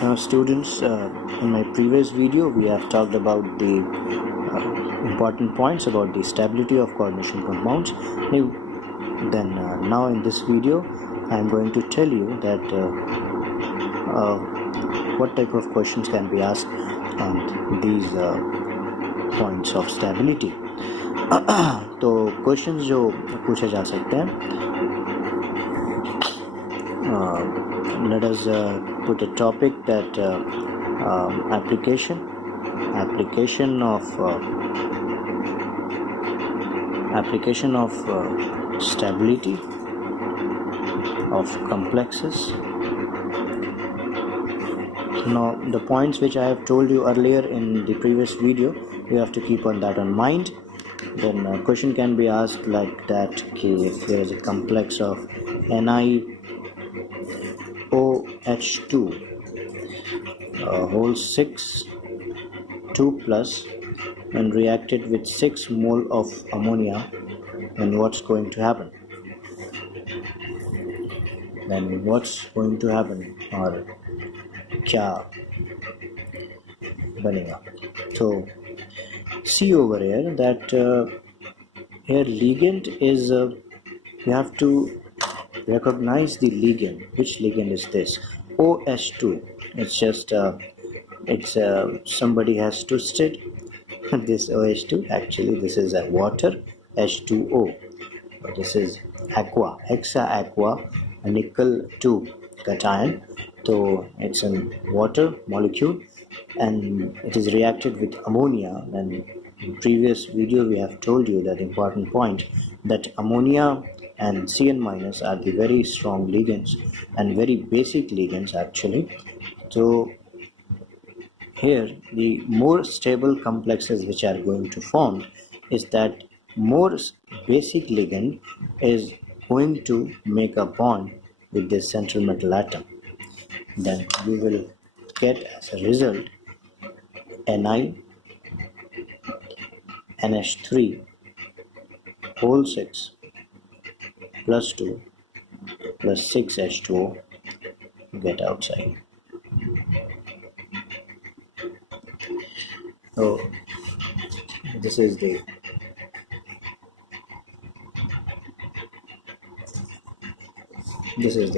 Now students, in my previous video we have talked about the important points about the stability of coordination compounds. Now in this video I am going to tell you that what type of questions can be asked on these points of stability. तो questions जो पूछे जा सकते हैं, let us put a topic that application of stability of complexes. Now the points which I have told you earlier in the previous video, you have to keep on that in mind. Then a question can be asked like that, if there is a complex of NiOH2 whole 6 2 plus and reacted with 6 mole of ammonia, then what's going to happen? Or क्या बनेगा? So see over here that here ligand is you have to recognize the ligand. Which ligand is this? OH2. It's just somebody has twisted this OH2. Actually this is a water, H2O, but this is aqua, hexa aqua, a nickel 2 cation. So it's a water molecule and it is reacted with ammonia. And in previous video we have told you that important point, that ammonia and Cn- are the very strong ligands and very basic ligands actually. So here the more stable complexes which are going to form is that more basic ligand is going to make a bond with this central metal atom. Then we will get as a result NiNH3 whole 6 plus 2 plus 6 H2O get outside. So this is the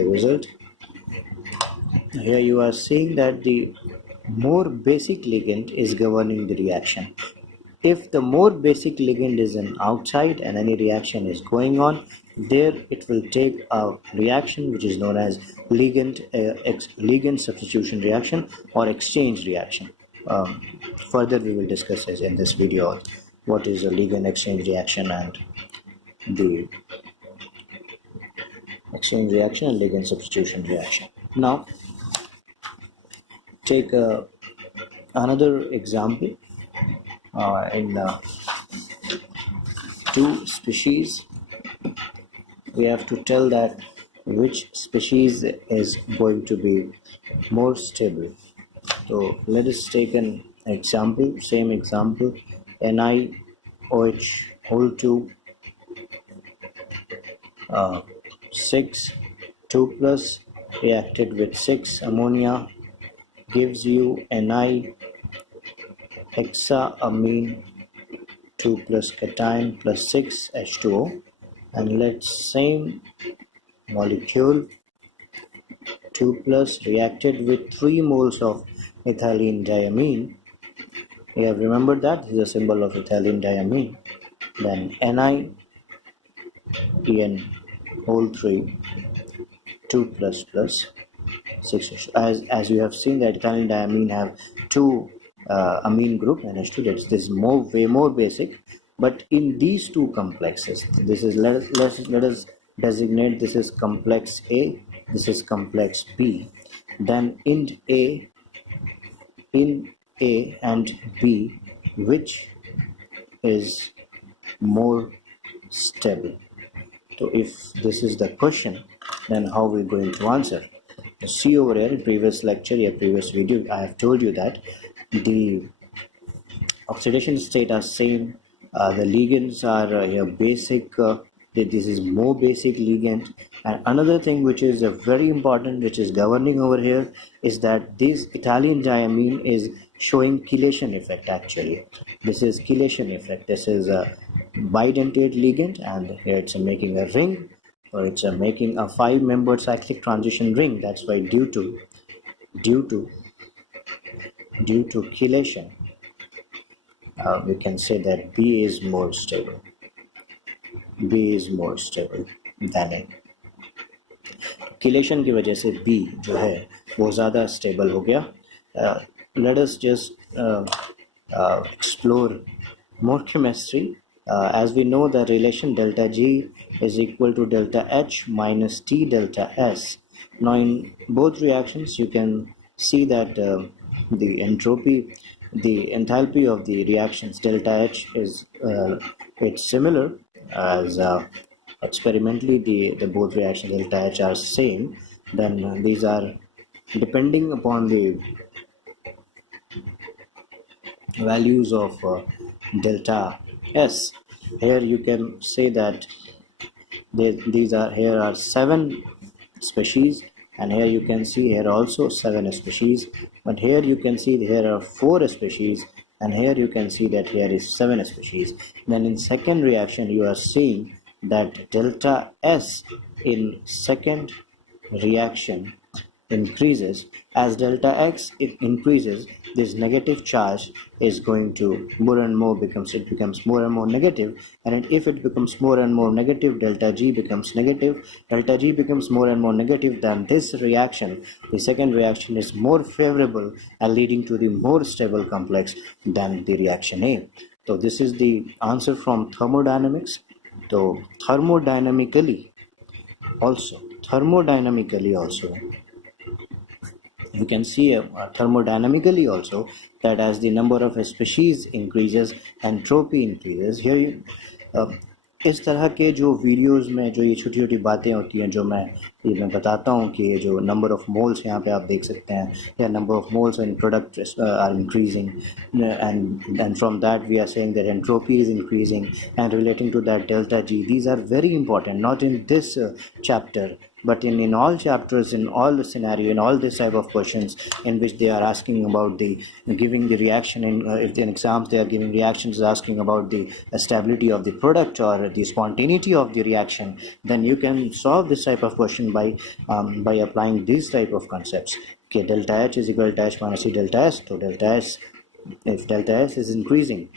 result. Here you are seeing that the more basic ligand is governing the reaction. If the more basic ligand is in outside and any reaction is going on, there it will take a reaction which is known as ligand substitution reaction or exchange reaction. Further we will discuss this in this video, what is a ligand exchange reaction and the exchange reaction and ligand substitution reaction. Now take another example. In two species, we have to tell that which species is going to be more stable. So let us take an example, same example, NiOH whole 2 6 2 plus reacted with 6 ammonia gives you hexaamine 2 plus cation plus 6 H2O, and let same molecule 2 plus reacted with 3 moles of ethylene diamine. You have remembered that this is a symbol of ethylene diamine. Then NiPN whole 3 2 plus plus 6 as you have seen that ethylene diamine have 2 amine group NH2. That's this way more basic, but in these two complexes, this is let us designate this is complex A, this is complex B. Then in A and B, which is more stable? So if this is the question, then how we going to answer? See over here in previous lecture, previous video, I have told you that the oxidation state are same, the ligands are basic, this is more basic ligand, And another thing which is very important, which is governing over here, is that this Italian diamine is showing chelation effect actually. This is chelation effect. This is a bidentate ligand, and here it's making a ring, or it's making a 5-membered cyclic transition ring. That's why due to due to chelation, we can say that B is more stable. B is more stable than A. Chelation की वजह से B जो है वो ज़्यादा stable हो गया. Let us just explore more chemistry. As we know, the relation delta G is equal to delta H minus T delta S. Now in both reactions you can see that the entropy, the enthalpy of the reactions delta H is it's similar as experimentally the both reactions delta H are same. Then these are depending upon the values of delta S. Here you can say that these are, here are 7 species, and here you can see here also 7 species, but here you can see here are 4 species, and here you can see that here is 7 species. Then in second reaction you are seeing that delta S in second reaction increases. As delta X it increases, this negative charge is going to more and more becomes more and more negative, and if it becomes more and more negative, delta G becomes negative. Delta G becomes more and more negative, then this reaction, the second reaction, is more favorable and leading to the more stable complex than the reaction A. So this is the answer from thermodynamics. So thermodynamically also you can see thermodynamically also that as the number of species increases, entropy increases. Here इस तरह के जो videos में जो ये छोटी छोटी बातें होती हैं जो मैं बताता हूँ कि ये जो नंबर ऑफ मोल्स यहाँ पे आप देख सकते हैं, या number of moles in product are increasing, and from that we are saying that entropy is increasing, and relating to that delta G. These are very important, not in this chapter, but in all chapters, in all the scenario, in all this type of questions in which they are asking about the giving the reaction, and if in exams they are giving reactions asking about the stability of the product or the spontaneity of the reaction, then you can solve this type of question by applying these type of concepts. Okay, delta H is equal to H minus C delta S. So delta S, if delta S is increasing,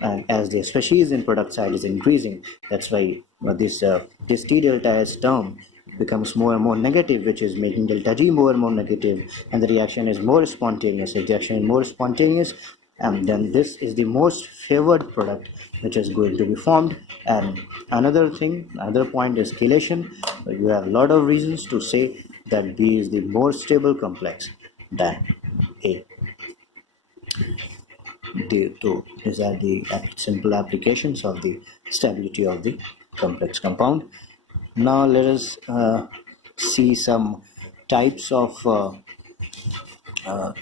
and as the species in product side is increasing, that's why this T delta S term becomes more and more negative, which is making delta G more and more negative, and the reaction is more spontaneous. If the reaction is more spontaneous, then this is the most favored product which is going to be formed. And another point is chelation. You have a lot of reasons to say that B is the more stable complex than A. These are the simple applications of the stability of the complex compound. Now let us see some types of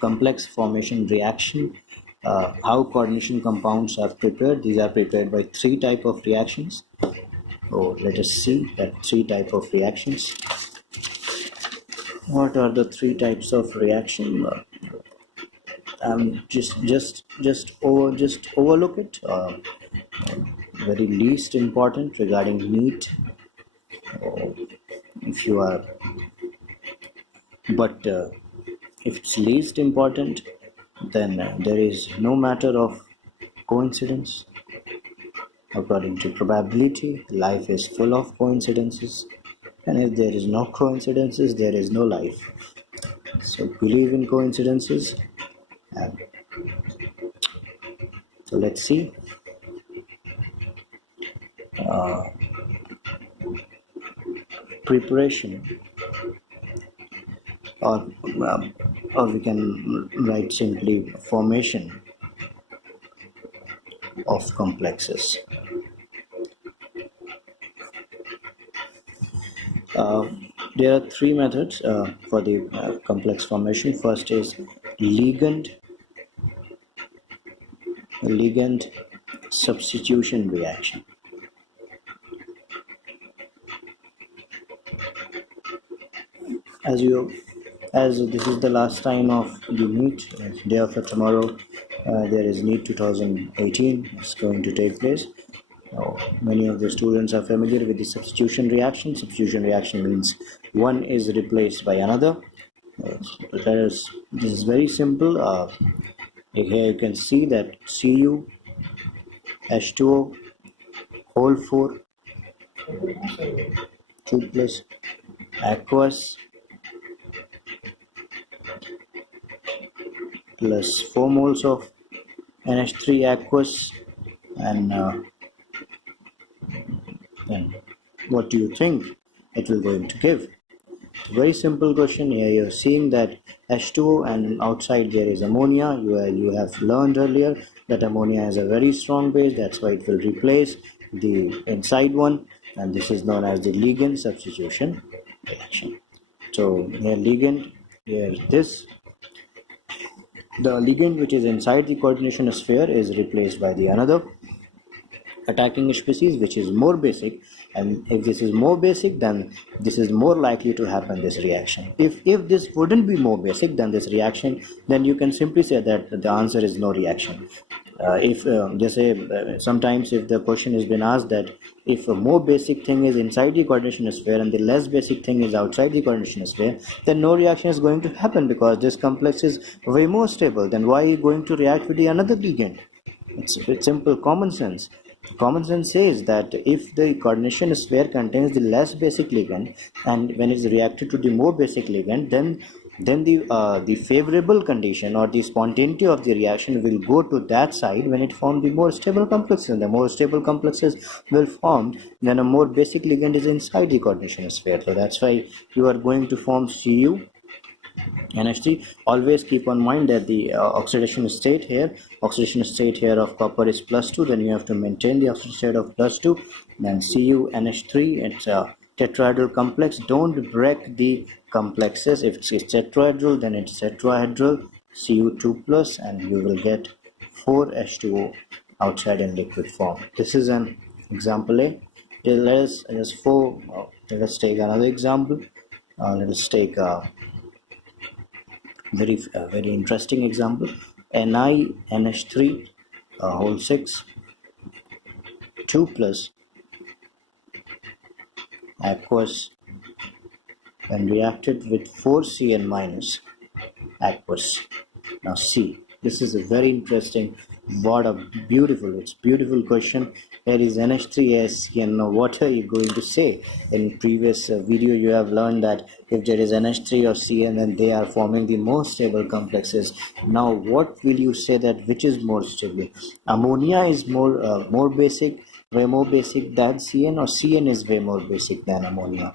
complex formation reaction. How coordination compounds are prepared. These are prepared by 3 types of reactions. So let us see that 3 types of reactions. What are the 3 types of reaction? Just overlook it. Very least important regarding meat. If you are, but if it's least important, then there is no matter of coincidence. According to probability, life is full of coincidences, and if there is no coincidences, there is no life. So believe in coincidences. And so let's see. Preparation, or we can write simply formation of complexes. There are 3 methods for the complex formation. First is ligand substitution reaction. As this is the last time of the NEET, day after tomorrow, there is NEET 2018 is going to take place. Many of the students are familiar with the substitution reaction. Substitution reaction means one is replaced by another. This is very simple. Here you can see that Cu H2O whole 4 2 plus aqueous plus 4 moles of NH3 aqueous, and then what do you think it will going to give? Very simple question. Here you're seeing that H2O and outside there is ammonia. You have learned earlier that ammonia is a very strong base, that's why it will replace the inside one, and this is known as the ligand substitution reaction. So here ligand, here this, the ligand which is inside the coordination sphere is replaced by the another attacking species which is more basic, and if this is more basic, then this is more likely to happen, this reaction. If this wouldn't be more basic than this reaction, then you can simply say that the answer is no reaction. If just say sometimes if the question has been asked that if a more basic thing is inside the coordination sphere and the less basic thing is outside the coordination sphere, then no reaction is going to happen because this complex is way more stable. Then why are you going to react with the another ligand? It's simple common sense. Common sense says that if the coordination sphere contains the less basic ligand, and when it's reacted to the more basic ligand, then the favorable condition or the spontaneity of the reaction will go to that side when it forms the more stable complexes. And the more stable complexes will form when a more basic ligand is inside the coordination sphere. So that's why you are going to form Cu NH3. Always keep on mind that the oxidation state here of copper is +2, then you have to maintain the oxidation state of +2. Then Cu NH3, it's a tetrahedral complex. Don't break the complexes. If it's tetrahedral, then it's tetrahedral Cu2 plus, and you will get 4H2O outside in liquid form. This is an example A. Let's take another example. Let us take very interesting example. NiNH3 whole 6 2 plus aqueous when reacted with 4Cn minus aqueous. Now see, this is a very interesting, beautiful question. Here is NH3AsCN. Now what are you going to say? In previous video you have learned that if there is NH3 or Cn, then they are forming the most stable complexes. Now what will you say, that which is more stable? Ammonia is more basic, way more basic than Cn, or Cn is way more basic than ammonia?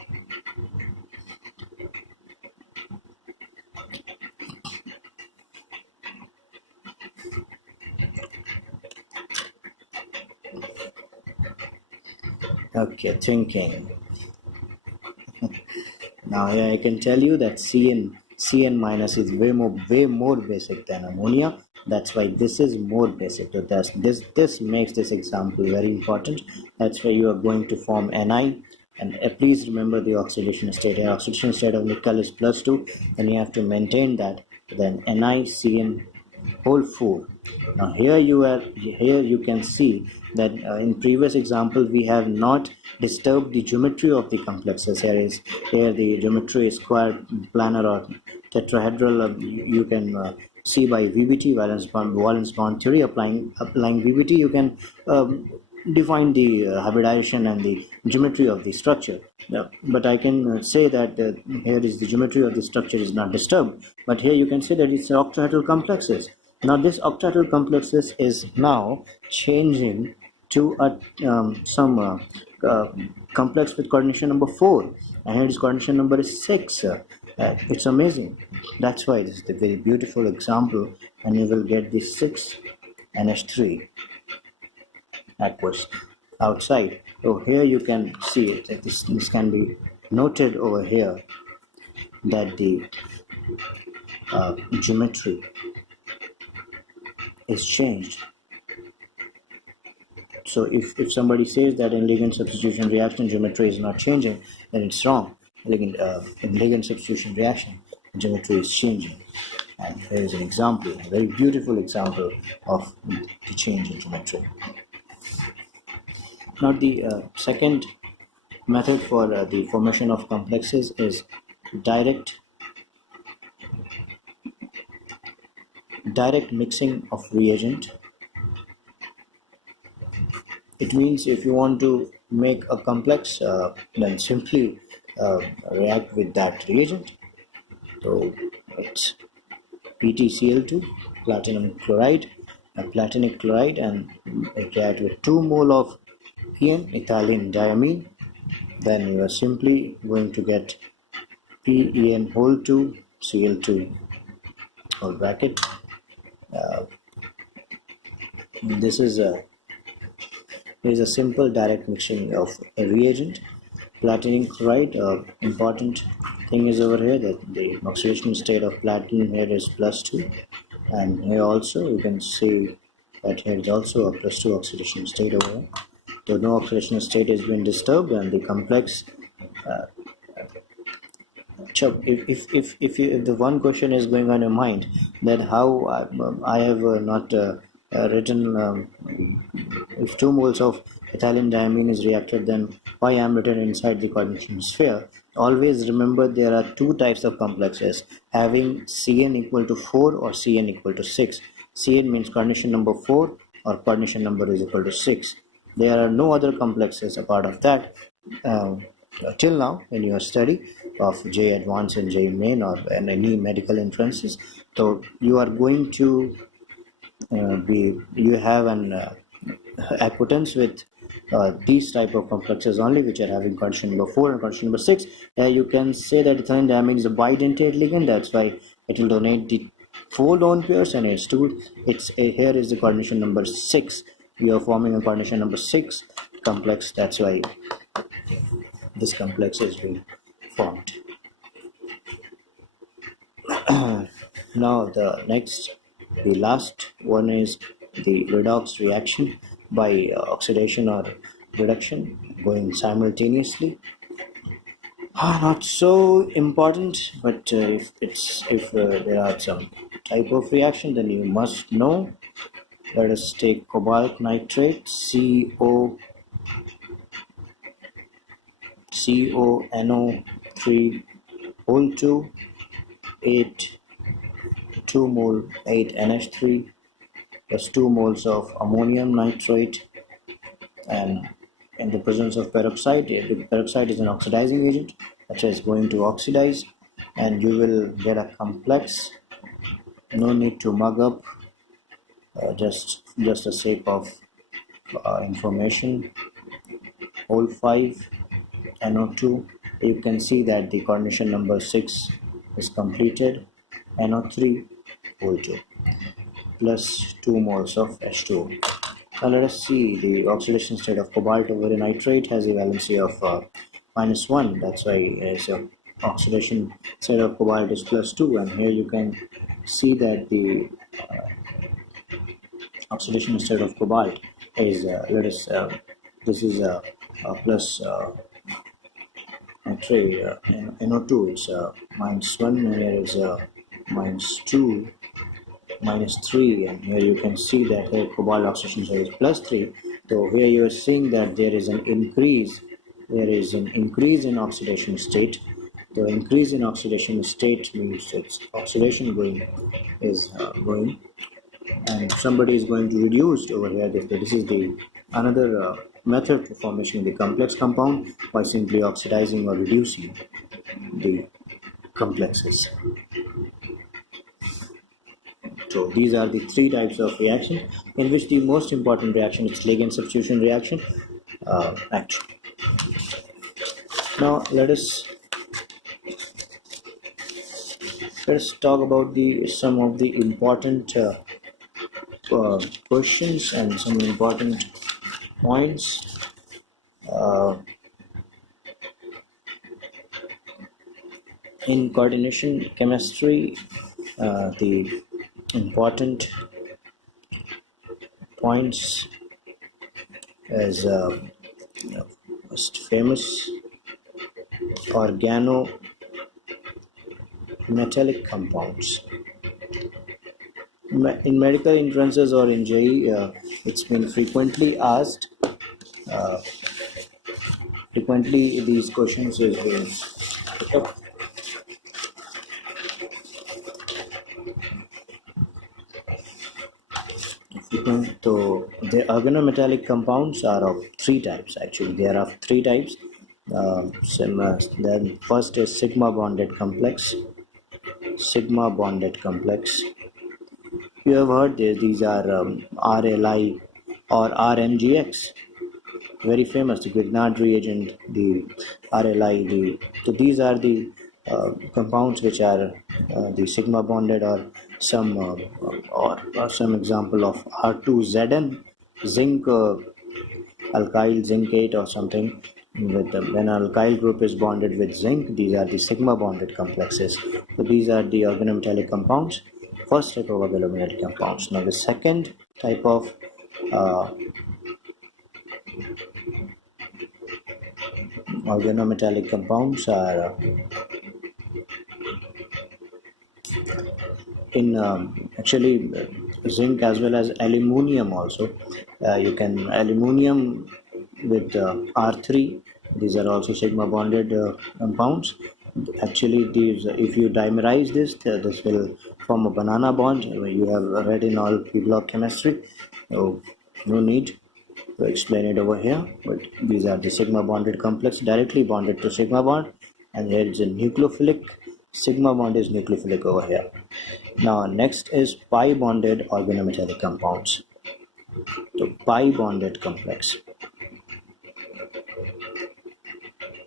Okay, thinking. Now here I can tell you that Cn minus is way more basic than ammonia. That's why this is more basic. So this makes this example very important. That's why you are going to form Ni, and please remember the oxidation state. Here oxidation state of nickel is +2, and you have to maintain that. Then NiCN whole 4. Now here you can see that in previous example we have not disturbed the geometry of the complexes. Here the geometry is square, planar, or tetrahedral. You can see by VBT, valence bond theory. Applying VBT, you can define the hybridization and the geometry of the structure. But I can say that here is the geometry of the structure is not disturbed, but here you can see that it's octahedral complexes. Now this octahedral complexes is now changing to some complex with coordination number 4, and here its coordination number is 6. It's amazing. That's why this is a very beautiful example, and you will get the 6 NH3 aqueous outside. So here you can see it. This can be noted over here that the geometry is changed. So if somebody says that in ligand substitution reaction geometry is not changing, then it's wrong. in ligand substitution reaction, geometry is changing. And here is an example, a very beautiful example of the change in geometry. Now the second method for the formation of complexes is direct mixing of reagent. It means if you want to make a complex, then simply react with that reagent. So it's PtCl2, platinum chloride, platinic chloride, and it react with 2 mole of EN, ethylene diamine. Then you are simply going to get PEN whole 2 Cl2 whole bracket. This is a simple direct mixing of a reagent. Platinum chloride, important thing is over here that the oxidation state of platinum here is +2, and here also you can see that here is also a +2 oxidation state over here. So no oxidation state has been disturbed, and the complex. If the one question is going on your mind, that how I have not written if 2 moles of ethylene diamine is reacted, then why I am written inside the coordination sphere. Always remember there are 2 types of complexes having Cn equal to 4 or Cn equal to 6. Cn means coordination number 4 or coordination number is equal to 6. There are no other complexes apart of that till now in your study of J Advanced and J Main or in any medical entrances. So you are going to you have an acquaintance with these type of complexes only, which are having condition number 4 and condition number 6. You can say that ethylene diamine is a bidentate ligand, that's why it will donate the 4 lone pairs, and here is the coordination number 6. We are forming a coordination number 6 complex, that's why this complex is being formed. Now the last one is the redox reaction by oxidation or reduction going simultaneously. Not so important, but if there are some type of reaction, then you must know. Let us take cobalt nitrate, CONO3 whole 2, 2 mole 8 NH3 plus 2 moles of ammonium nitrate, and in the presence of peroxide. The peroxide is an oxidizing agent that is going to oxidize, and you will get a complex. No need to mug up, just a sake of information. Whole 5 NO2. You can see that the coordination number 6 is completed. NO3 whole 2 plus 2 moles of H2O. Now let us see the oxidation state of cobalt over a nitrate has a valency of -1. That's why so oxidation state of cobalt is +2, and here you can see that the oxidation state of cobalt is this is a plus nitrate NO2. It's -1, and here is -2. -3, and here you can see that here cobalt oxidation state is +3. So here you are seeing that there is an increase in oxidation state. The increase in oxidation state means its oxidation going, and somebody is going to reduce over here. This is the another method for formation of the complex compound by simply oxidizing or reducing the complexes. So these are the 3 types of reaction, in which the most important reaction is ligand substitution reaction. Actually, now let us talk about some of the important questions and some important points. In coordination chemistry, the important points as most famous organometallic compounds. In medical entrances or in JEE, it's been frequently asked. Frequently, these questions is being put up. So the organometallic compounds are of three types. Actually, there are three types. Then first is sigma bonded complex. Sigma bonded complex. You have heard this. These are RLI or RMGX. Very famous. The Grignard reagent, the RLI. So these are the compounds which are the sigma bonded, or some example of R2ZN zinc alkyl zincate or something. With when an alkyl group is bonded with zinc, these are the sigma bonded complexes. So these are the organometallic compounds. First type of organometallic compounds. Now the second type of organometallic compounds are in actually zinc as well as aluminium also. You can aluminium with R3. These are also sigma bonded compounds. Actually, these if you dimerize this will form a banana bond. You have read in all people of chemistry, so no need to explain it over here. But these are the sigma bonded complex directly bonded to sigma bond, and here is a nucleophilic. Sigma bond is nucleophilic over here. Now next is pi bonded organometallic compounds. So pi bonded complex.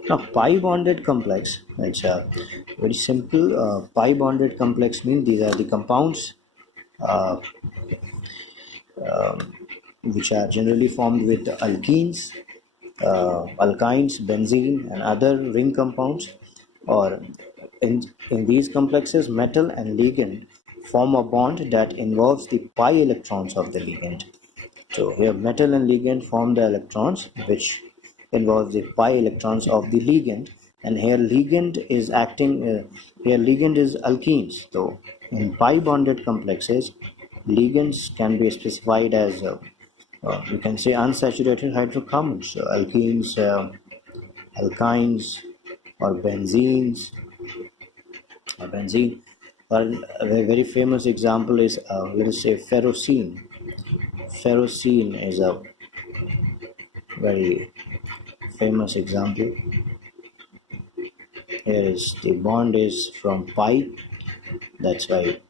Now pi bonded complex, it's very simple. Pi bonded complex means these are the compounds uh, which are generally formed with alkenes, alkynes, benzene, and other ring compounds. Or in these complexes, metal and ligand form a bond that involves the pi electrons of the ligand. So here metal and ligand form the electrons which involves the pi electrons of the ligand, and here ligand is acting, here ligand is alkenes. So in pi bonded complexes, ligands can be specified as we can say unsaturated hydrocarbons, so alkenes, alkynes, or benzenes, or benzene. Or a very famous example is let us say ferrocene. Ferrocene is a very famous example. Here is the bond is from pi. That's why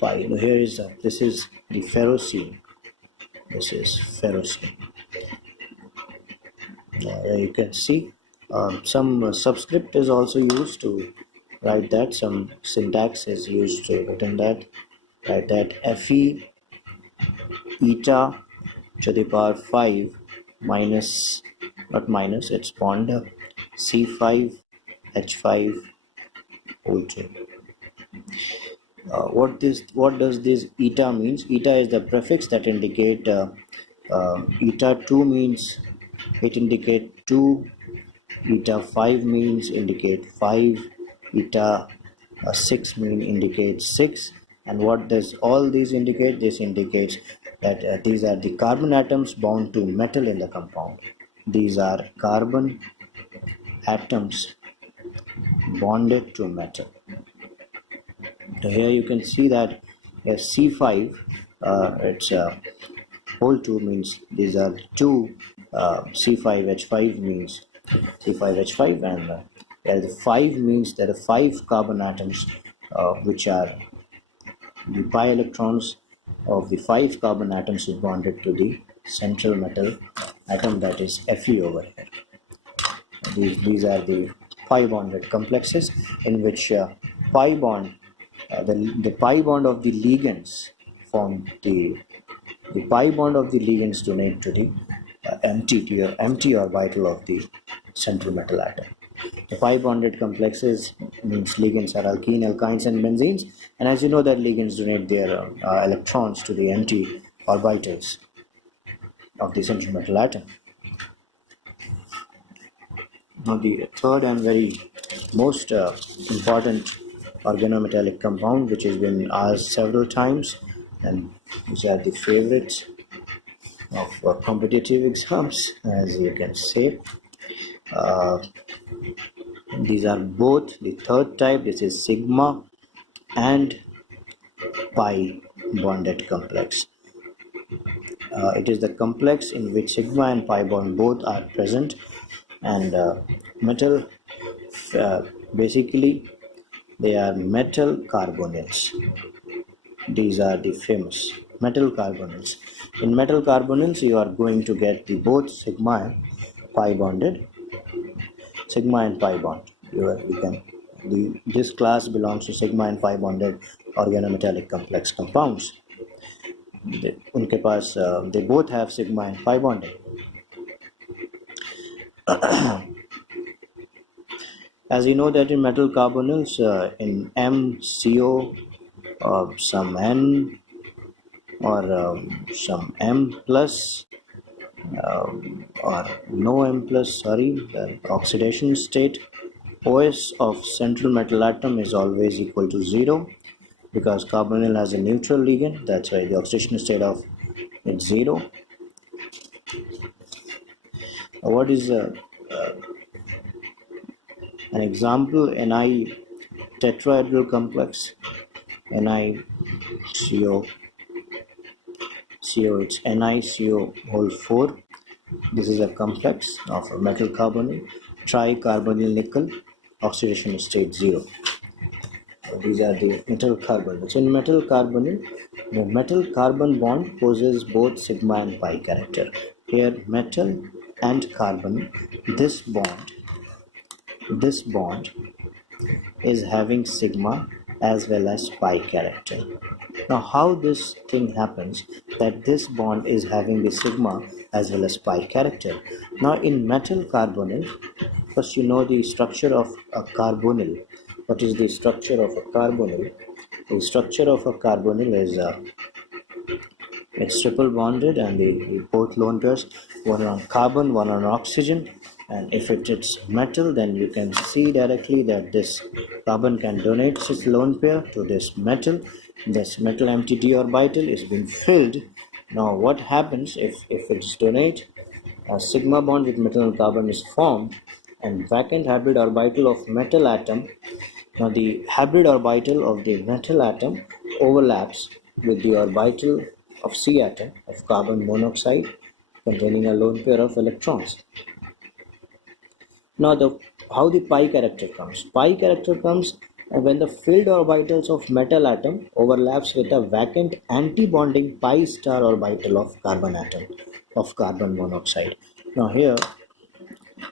pi. Here is this is the ferrocene. This is ferrocene. You can see some subscript is also used to write that. Some syntax is used to written that. Write that Fe eta to the power 5 minus, not minus, it's bond C5 H5 whole 2. What does this eta means? Eta is the prefix that indicate eta 2 means it indicate 2, eta 5 means indicate 5, eta 6 mean indicate 6. And what does all these indicate? This indicates that these are the carbon atoms bound to metal in the compound. These are carbon atoms bonded to metal. So here you can see that C5, it's whole 2 means these are 2, C5H5 means C5H5, and the 5 means there are 5 carbon atoms which are the pi electrons of the 5 carbon atoms is bonded to the central metal atom, that is Fe over here. These are the pi bonded complexes in which pi bond, the pi bond of the ligands form the pi bond of the ligands donate to the empty orbital of the central metal atom. The pi bonded complexes means ligands are alkene, alkynes, and benzenes. And as you know that ligands donate their electrons to the empty orbitals of the central metal atom. Now the third and very most important organometallic compound, which has been asked several times, and which are the favorites of competitive exams, as you can say. These are both the third type. This is sigma and pi bonded complex. It is the complex in which sigma and pi bond both are present, and metal basically they are metal carbonyls. These are the famous metal carbonyls. In metal carbonyls, you are going to get the both sigma and pi bonded. Sigma and pi bond. This class belongs to sigma and pi bonded organometallic complex compounds. They both have sigma and pi bonding. As you know that in metal carbonyls, in MCO, some N or some M plus or no M plus, the oxidation state, OS of central metal atom is always equal to 0 because carbonyl has a neutral ligand. That's why the oxidation state of it's 0. What is an example? Ni tetrahedral complex, NiCO, it's NiCO whole 4. This is a complex of a metal carbonyl, tricarbonyl nickel, oxidation state 0. So these are the metal carbonyls. So in metal carbonyl, the metal carbon bond possesses both sigma and pi character. Here metal and carbon, this bond is having sigma as well as pi character. Now how this thing happens that this bond is having the sigma as well as pi character? Now in metal carbonyl, first you know the structure of a carbonyl. What is the structure of a carbonyl? The structure of a carbonyl is it's triple bonded, and the both lone pairs, one on carbon, one on oxygen. And if it's metal, then you can see directly that this carbon can donate its lone pair to this metal. This metal empty d orbital is being filled. Now what happens if it's donate? A sigma bond with metal and carbon is formed, and vacant hybrid orbital of metal atom. Now the hybrid orbital of the metal atom overlaps with the orbital of C atom of carbon monoxide containing a lone pair of electrons. Now how the pi character comes? Pi character comes when the filled orbitals of metal atom overlaps with a vacant anti-bonding pi star orbital of carbon atom of carbon monoxide. Now here,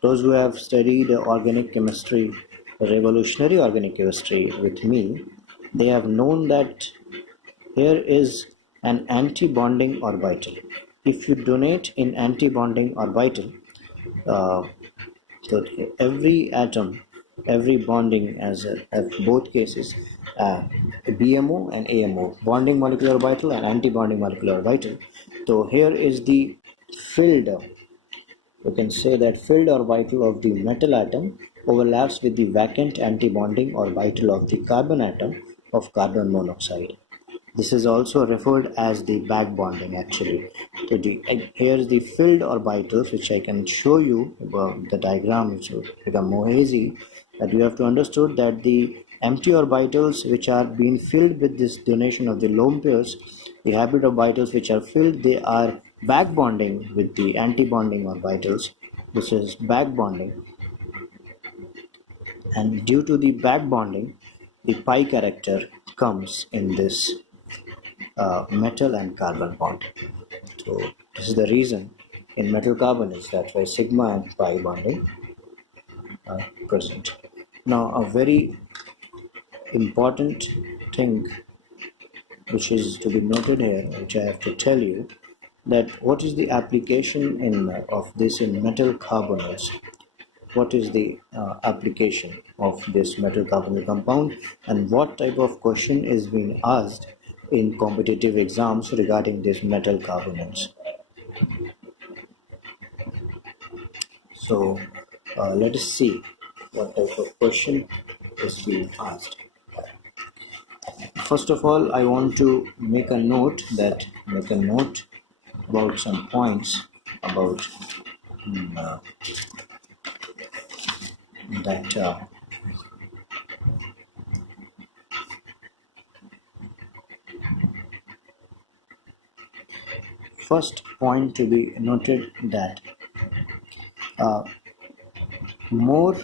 those who have studied organic chemistry, revolutionary organic chemistry with me, they have known that here is an anti-bonding orbital. If you donate in anti-bonding orbital, so every atom, every bonding as both cases, BMO and AMO, bonding molecular orbital and anti-bonding molecular orbital. So here is the filled, you can say that filled orbital of the metal atom overlaps with the vacant anti-bonding orbital of the carbon atom of carbon monoxide. This is also referred as the back bonding actually. So here's the filled orbitals, which I can show you about the diagram, which will become more easy. That you have to understood that the empty orbitals which are being filled with this donation of the lone pairs, the hybrid orbitals which are filled, they are back bonding with the anti-bonding orbitals. This is back bonding, and due to the back bonding, the pi character comes in this metal and carbon bond. So this is the reason in metal carbonyls, that's why sigma and pi bonding are present. Now a very important thing which is to be noted here, which I have to tell you, that what is the application of this in metal carbonyls. what is the application of this metal carbonyl compound, and what type of question is being asked in competitive exams regarding these metal carbonyls. So let us see what type of question is being asked. First of all, I want to make a note about some points about that first point to be noted, that more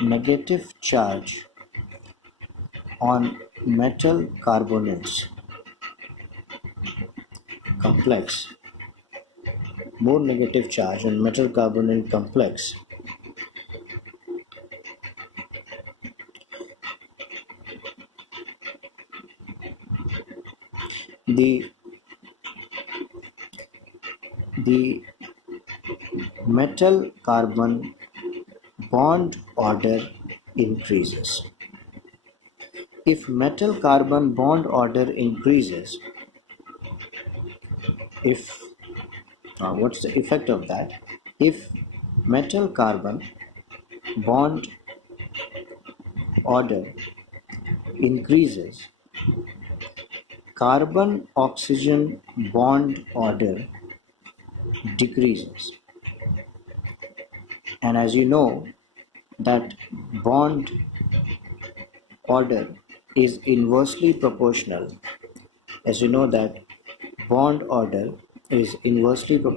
negative charge on metal carbonyls complex, more negative charge on metal carbonyl complex the metal carbon bond order increases. If metal carbon bond order increases, if what's the effect of that? If metal carbon bond order increases, carbon oxygen bond order decreases. And as you know, that bond order is inversely proportional. As you know that bond order is inversely proportional